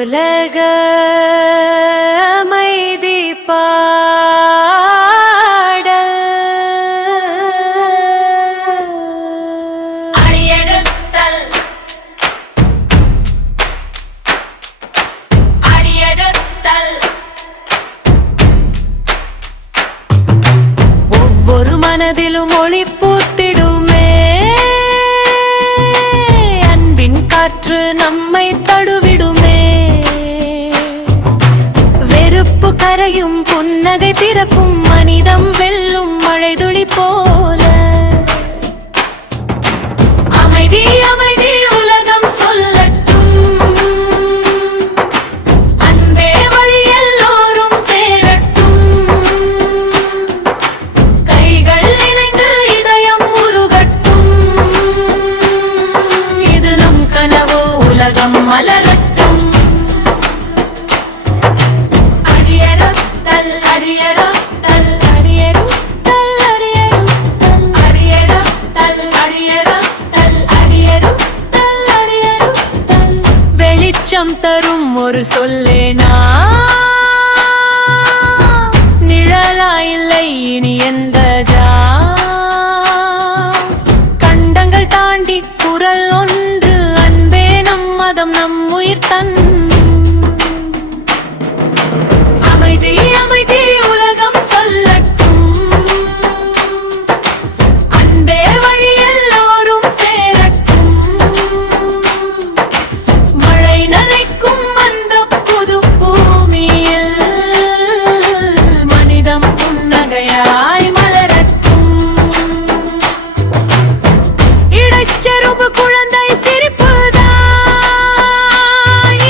உலக அமைதி ஒவ்வொரு மனதிலும் ஒளி பூத்திடுமே, அன்பின் காற்று நம்மை தழுவிடுமே. வெறுப்பு கரையும், புன்னகை பிறக்கும், மனிதம் வெல்லும் மழைதுளி போல. அமைதி அமைதி உலகம் சொல்லட்டும், அன்பே வழி எல்லோரும் சேரட்டும். கைகள் இணைந்து இதயம் உருகட்டும், இது நம் கனவு உலகம் மலரட்டும். அரியரத்தல் அரியரத்தல் அரியருத்தல் அரியருத்தல் அரியரத்தல் அரியரத்தல் அரியருத்தல் அரியருத்தல். வெளிச்சம் தரும் ஒரு சொல்லேனா, நிழலாயில்லை இனி எந்த கண்டங்கள் தாண்டி குரல் ஒன்று, அன்பே நம் மதம் நம் உயிர் தன். அமைதி அமைதி உலகம் சொல்லட்டும், அன்பே வழி எல்லோரும் சேரட்டும். மழை நனைக்கும் அந்த புது பூமியில் மனிதம் புன்னகையாய் மலரட்டும். இடைச்செருவு குழந்தை சிரிப்புதான்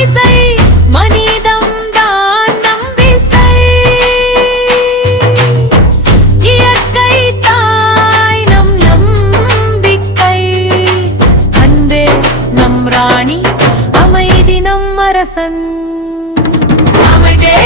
இசை, மனிதம் தான் நம் விசை. இயற்கை தாய் நம் நம்பிக்கை, அன்பே நம் ராணி, அமைதி நம் அரசன். அமைதே